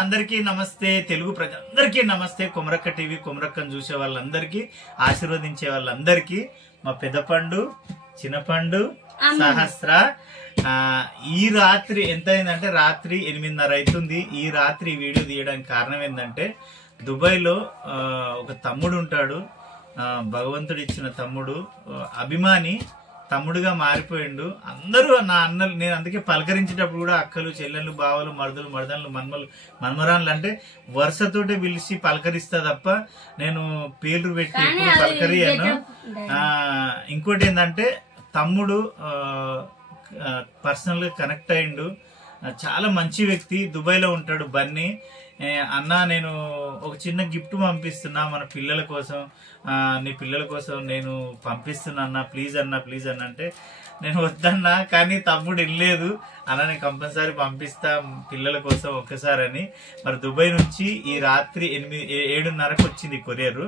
అందరికీ నమస్తే, తెలుగు ప్రజలందరికీ నమస్తే. కొమరక్క టీవీ కొమరక్కను చూసే వాళ్ళందరికీ, ఆశీర్వదించే వాళ్ళందరికీ మా పెద్దపండు, చిన్నపండు, సహస్ర. ఈ రాత్రి ఎంత అయిందంటే రాత్రి 8:30 అవుతుంది. ఈ రాత్రి వీడియో తీయడానికి కారణం ఏంటంటే దుబాయ్లో ఒక తమ్ముడు ఉంటాడు, భగవంతుడు ఇచ్చిన తమ్ముడు, అభిమాని తమ్ముడుగా మారిపోయిండు. అందరూ నా అన్నలు, నేను అందుకే పలకరించేటప్పుడు కూడా అక్కలు, చెల్లెళ్ళు, బావలు, మరుదులు, మరదలు, మన్మరాన్లు అంటే వరుసతోటి పిలిచి పలకరిస్తా తప్ప నేను పేర్లు పెట్టి పలకరియాను. ఇంకోటి ఏంటంటే తమ్ముడు పర్సనల్ గా కనెక్ట్ అయిండు, చాలా మంచి వ్యక్తి, దుబాయ్ లో ఉంటాడు. బన్నీ అన్న, నేను ఒక చిన్న గిఫ్ట్ పంపిస్తున్నా మన పిల్లల కోసం, నీ పిల్లల కోసం నేను పంపిస్తున్నా అన్న, ప్లీజ్ అన్న, ప్లీజ్ అన్న అంటే నేను వద్దన్నా. కానీ తమ్ముడు వెళ్ళలేదు అన్న, నేను కంపల్సరీ పంపిస్తా పిల్లల కోసం ఒక్కసారి అని. మరి దుబాయ్ నుంచి ఈ రాత్రి 7:30కు వచ్చింది కొరియర్.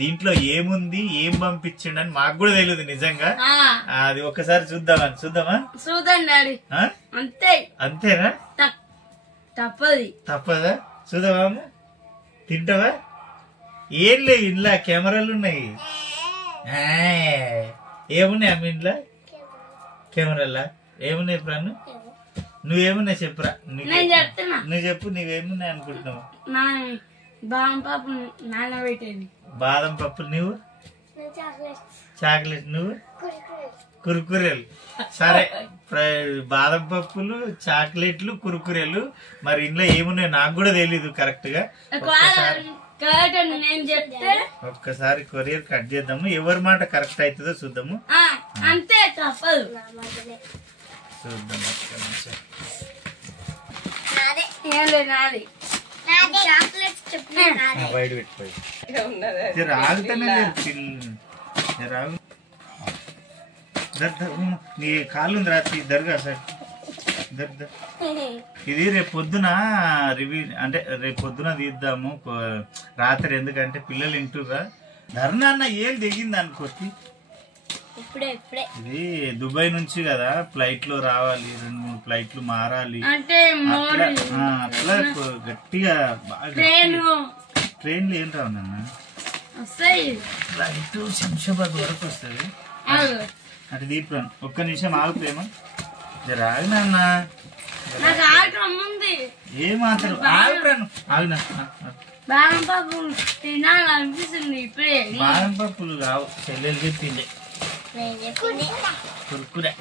దీంట్లో ఏముంది, ఏం పంపించిండని మాకు కూడా తెలియదు నిజంగా. అది ఒక్కసారి చూద్దామా? చూద్దాం. అంతేనా? తప్పదా? చూద్దామా? తింటావా? ఏం లేవు, ఇంట్లో కెమెరాలు ఉన్నాయి. ఏమున్నాయి అమ్మ ఇంట్లో? కెమెరాలా ఏమున్నాయి? ప్రాణు నువ్వేమున్నాయి చెప్పురా. నువ్వు చెప్పు, నువ్వేమున్నాయి అనుకుంటున్నావు? బాదం పప్పులు, నువ్వు చాక్లెట్, నువ్వు కురుకురేలు. సరే, బాదం పప్పులు, చాక్లెట్లు, కురుకురేలు. మరి ఇంట్లో ఏమున్నాయి నాకు కూడా తెలీదు కరెక్ట్ గా. ఒక్కసారి కొరియర్ కట్ చేద్దాము, ఎవరి మాట కరెక్ట్ అవుతుందో చూద్దాము. అంతే, తప్పదు. చూద్దాం. బయట పెట్టిపోయి ఆగుతానే రాగు. నీ కాళ్ళు ఉంది రాత్రి దర్గా సార్. ఇది రేపు పొద్దున రివ్యూ, అంటే రేపు పొద్దున తీద్దాము రాత్రి. ఎందుకంటే పిల్లలు ఇంటురా. ధర్నా అన్న ఏళ్ళు దిగింది అనుకోటి. ఇది దుబాయ్ నుంచి కదా, ఫ్లైట్ లో రావాలి, 2-3 ఫ్లైట్లు మారాలి. అట్లా గట్టిగా ట్రైన్లు ఏం రావునన్న, ఫ్లైట్ శంషాబాద్ వరకు వస్తుంది. అటు దీపాను. ఒక్క నిమిషం ఆగుతామా? రాగినన్న, ఏమాత్రం ఆగుతాను. ఆగినా బాదం పప్పులు తినాలనిపిస్తుంది ఇప్పుడే. బాదం పప్పులు కావు, చెల్లెలు చెప్పింది కుర్కురే.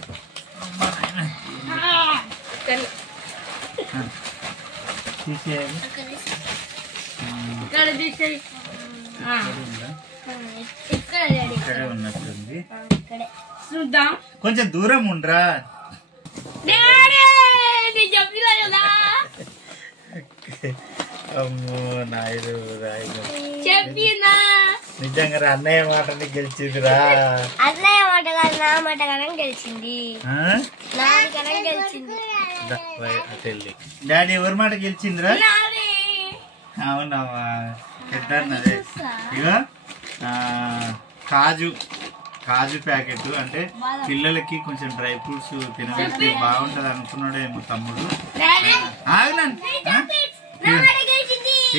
తీసేయాలి. ఇక్కడే ఉన్నట్టుంది. కొంచెం దూరం ఉండరా. అమ్మో నాయుడు రాయుడు, నిజంగా అన్నయ్య మాటని గెలిచిందిరా. అన్నయ్య మాట కాదు, నా మాట కనం గెలిచింది. డాడీ ఎవరి మాట గెలిచిందిరా? అవునమ్మా, పెద్దన్నదే. ఇగో కాజు ప్యాకెట్, అంటే పిల్లలకి కొంచెం డ్రై ఫ్రూట్స్ తినబెట్టి బాగుంటది అనుకున్నాడేమో తమ్ముడు.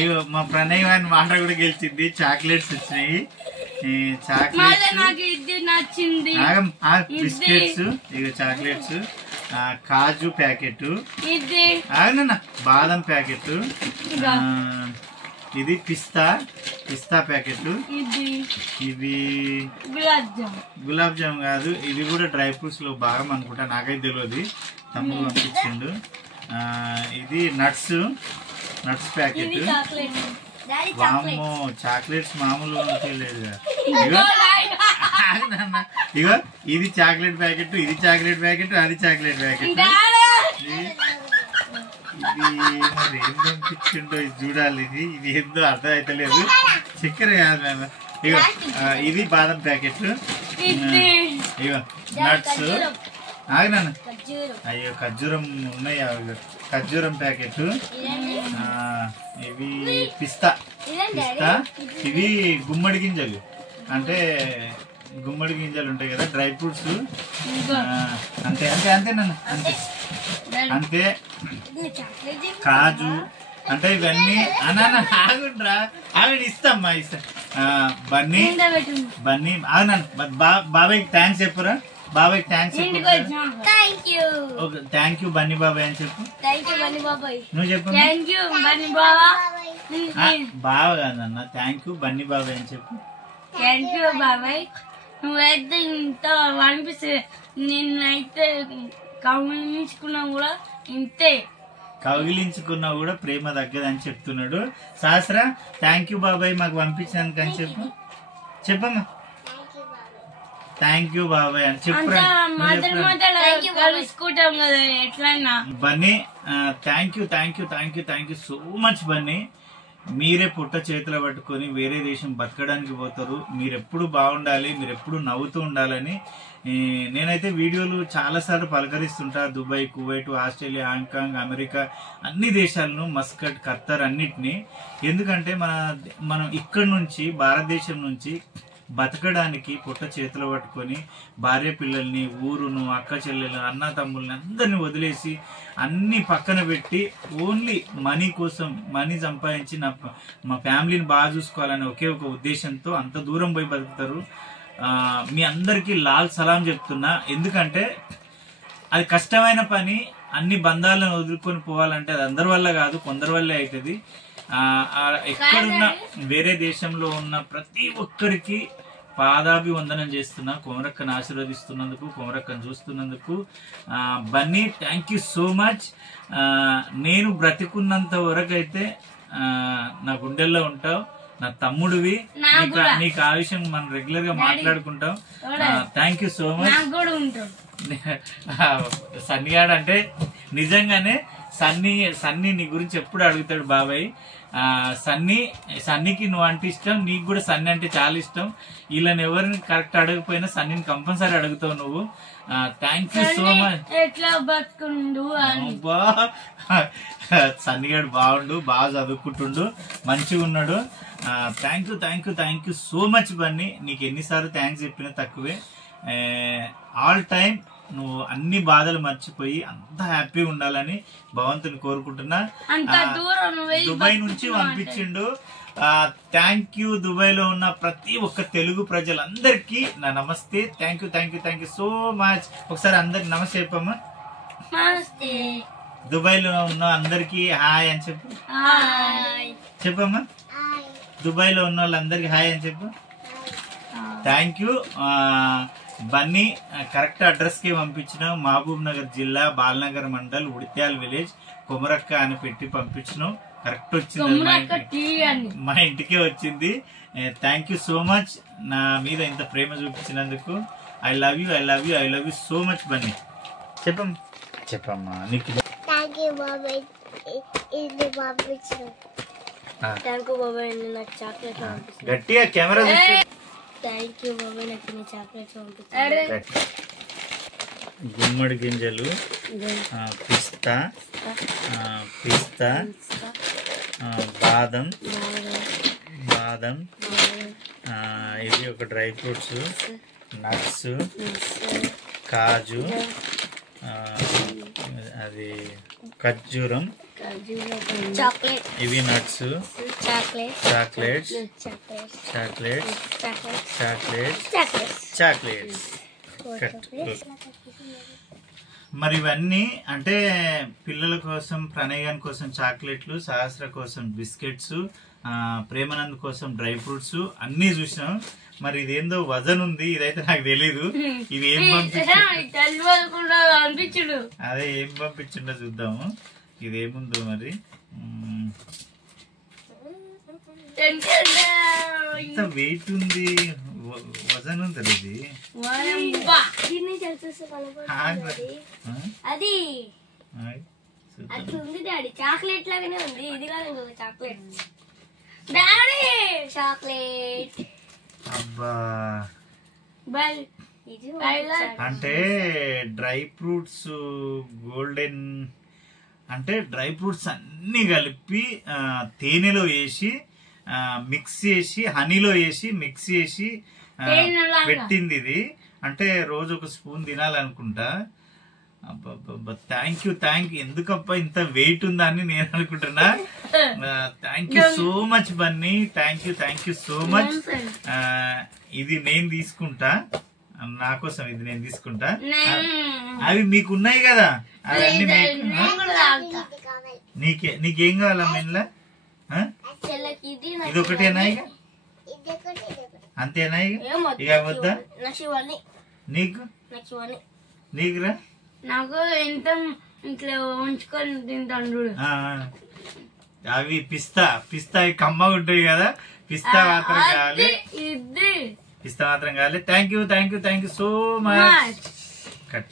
ఇగో మా ప్రణయ్ వారి మాట కూడా గెలిచింది. చాక్లెట్స్ వచ్చినాయి, బిస్కెట్స్, ఇగో చాక్లెట్స్, కాజు ప్యాకెట్, బాదం ప్యాకెట్, ఇది పిస్తా ప్యాకెట్, ఇది గులాబ్ జామ్ కాదు, ఇది కూడా డ్రై ఫ్రూట్స్ లో భాగం అనుకుంటా, నాకైతే తెలియదు, తమ్ముడు పంపించిండు. ఇది నట్స్ ప్యాకెట్. వామ్మో, చాక్లెట్స్ మామూలు లేదు. ఇగో ఇది చాక్లెట్ ప్యాకెట్, ఇది చాక్లెట్ ప్యాకెట్, అది చాక్లెట్ ప్యాకెట్. ఇది మరి ఏం పంపించిండో ఇది చూడాలి. ఇది ఏందో అర్థం అయితే లేదు. చక్కెర కాదు నాన్న. ఇగో ఇది బాదం ప్యాకెట్, ఇగో నట్స్. ఆగినా, అయ్యో ఖర్జూరం ఉన్నాయి, ఖర్జూరం ప్యాకెట్. ఇవి పిస్తా, ఇవి గుమ్మడి గింజలు, అంటే గుమ్మడి గింజలు ఉంటాయి కదా, డ్రై ఫ్రూట్స్. అంతే అంతే అంతే నాన్న, అంతే అంతే. కాజు, అంటే ఇవన్నీ అన్నా ఆగుండ్రా ఆవిడ ఇస్తామ్మా ఇస్తా బన్నీ బన్నీ బాబాయ్ థ్యాంక్స్ చెప్పురా బాబాయ్ థ్యాంక్స్ థ్యాంక్ యూ బన్నీ బాబాయ్ అని చెప్పు నువ్వు చెప్పు బావ కాదన్న థ్యాంక్ యూ బన్నీ బాబాయ్ అని చెప్పు థ్యాంక్ యూ బాబాయ్ నువ్వైతే ఇంత అనిపిస్తే నిన్నైతే కౌగిలించుకున్నా కూడా ఇంతే కౌగిలించుకున్నా కూడా ప్రేమ తగ్గదని చెప్తున్నాడు సహస్ర థ్యాంక్ యూ బాబాయ్ మాకు పంపించినందుకు అని చెప్పు చెప్పమ్మా థ్యాంక్ యూ బాబాయ్ అని చెప్పు కలుసుకుంటాం కదా ఎట్లయినా Bunny thank you thank you thank you thank you so much Bunny మీరే పుట్ట చేతిలో పట్టుకొని వేరే దేశం బతకడానికి పోతారు మీరెప్పుడు బాగుండాలి మీరెప్పుడు నవ్వుతూ ఉండాలని నేనైతే వీడియోలు చాలా సార్లు పలకరిస్తుంటా Dubai Kuwait Australia Hong Kong America అన్ని దేశాలను మస్కట్ ఖత్తర్ అన్నిటినీ ఎందుకంటే మనం ఇక్కడ నుంచి భారతదేశం నుంచి బతకడానికి పుట్ట చేతిలో పట్టుకొని భార్య పిల్లల్ని ఊరును అక్క చెల్లెలు అన్న తమ్ముల్ని అందరిని వదిలేసి అన్ని పక్కన పెట్టి ఓన్లీ మనీ కోసం మనీ సంపాదించి మా ఫ్యామిలీని బాగా చూసుకోవాలనే ఒకే ఒక ఉద్దేశంతో అంత దూరం పోయి బతుకుతారు మీ అందరికీ లాల్ సలాం చెప్తున్నా ఎందుకంటే అది కష్టమైన పని అన్ని బంధాలను వదులుకొని పోవాలంటే అది అందరి వల్ల కాదు కొందరి వల్లే అవుతుంది ఎక్కడున్న వేరే దేశంలో ఉన్న ప్రతి ఒక్కరికి పాదాభివందనం చేస్తున్నా కొమరక్కను ఆశీర్వదిస్తున్నందుకు కొమరక్కను చూస్తున్నందుకు Bunny thank you so much నేను బ్రతికున్నంత వరకు అయితే నా గుండెల్లో ఉంటావు నా తమ్ముడివి నీకు ఆ విషయం మనం రెగ్యులర్ గా మాట్లాడుకుంటాం థ్యాంక్ యూ సో మచ్ సన్నిగాడు అంటే నిజంగానే సన్నీ నీ గురించి ఎప్పుడు అడుగుతాడు బాబాయ్ సన్నీకి నువ్వు అంటే ఇష్టం నీకు కూడా సన్నీ అంటే చాలా ఇష్టం వీళ్ళని ఎవరిని కరెక్ట్ అడగకపోయినా సన్నీని కంపల్సరీ అడుగుతావు నువ్వు థ్యాంక్ యూ సో మచ్ సన్నీగాడు బాగుండు బాగా చదువుకుంటుండు మంచిగా ఉన్నాడు thank you so much Bunny నీకు ఎన్నిసార్లు థ్యాంక్స్ చెప్పినా తక్కువే ఆల్ టైమ్ నువ్వు అన్ని బాధలు మర్చిపోయి అంత హ్యాపీగా ఉండాలని భగవంతుని కోరుకుంటున్నా దుబాయ్ నుంచి పంపించిండు థ్యాంక్ యూ దుబాయ్ లో ఉన్న ప్రతి ఒక్క తెలుగు ప్రజలందరికీ నా నమస్తే థ్యాంక్ యూ సో మచ్ ఒకసారి అందరికి నమస్తే చెప్పమ్మా దుబాయ్ లో ఉన్న అందరికి హాయ్ అని చెప్పు చెప్పమ్మా దుబాయ్ లో ఉన్న వాళ్ళందరికి హాయ్ అని చెప్పు thank you Bunny correct address కి పంపించిన మహబూబ్ నగర్ జిల్లా బాలనగర్ మండల్ ఉడిత్యాల్ విలేజ్ కొమరక్క అని పెట్టి పంపించినాం కరెక్ట్ వచ్చింది మా ఇంటికే వచ్చింది థ్యాంక్ యూ సో మచ్ నా మీద ఇంత ప్రేమ చూపించినందుకు I love you so much Bunny చెప్పమ్మా నీకు గట్టిగా కెమెరా థ్యాంక్ యూ బాబాయ్ నాకు నీ చాక్లెట్స్ పంపించారు గుమ్మడి గింజలు పిస్తా బాదం ఇది ఒక డ్రై ఫ్రూట్స్ నట్స్ కాజు అది ఖర్జూరం ఇవి నట్స్ చాక్లెట్స్ మరి ఇవన్నీ అంటే పిల్లల కోసం ప్రణయ్ గారి కోసం చాక్లెట్లు సహస్ర కోసం బిస్కెట్స్ ప్రేమానంద్ కోసం డ్రై ఫ్రూట్స్ అన్ని చూసినాం మరి ఇదేందో వజన్ ఉంది ఇదైతే నాకు తెలీదు ఇది ఏం పంపించు అదే ఏం పంపించిండో చూద్దాము ఇదేముందో మరి ఎంత వెయిట్ ఉంది వజన్ ఉంటుంది అది ఉంది డాడీ చాక్లెట్ లాగానే ఉంది ఇది కాదు చాక్లెట్ డాడీ చాక్లెట్ అబ్బా అంటే డ్రై ఫ్రూట్స్ గోల్డెన్ అంటే డ్రై ఫ్రూట్స్ అన్ని కలిపి తేనెలో వేసి మిక్స్ చేసి హనీలో వేసి మిక్స్ చేసి పెట్టింది ఇది అంటే రోజు ఒక స్పూన్ తినాలనుకుంటా థ్యాంక్ యూ ఎందుకప్ప ఇంత వెయిట్ ఉందా అని నేను అనుకుంటున్నా. Thank you so much Bunny, thank you so much. ఇది నేను తీసుకుంటా, నా కోసం ఇది నేను తీసుకుంటా. అవి మీకు ఉన్నాయి కదా, అవన్నీ నీకేం కావాలమ్మా ఇంట్లో? ఇది ఒకటేనా ఇక? అంతేనా ఇక వద్దా నీకురా? నాకు ఎంత ఇట్లా ఉంచుకొని తింటాడు. అవి పిస్తా అవి కమ్మగా ఉంటాయి కదా, పిస్తా మాత్రం కావాలి, పిస్తా మాత్రం కావాలి. Thank you so much. Cut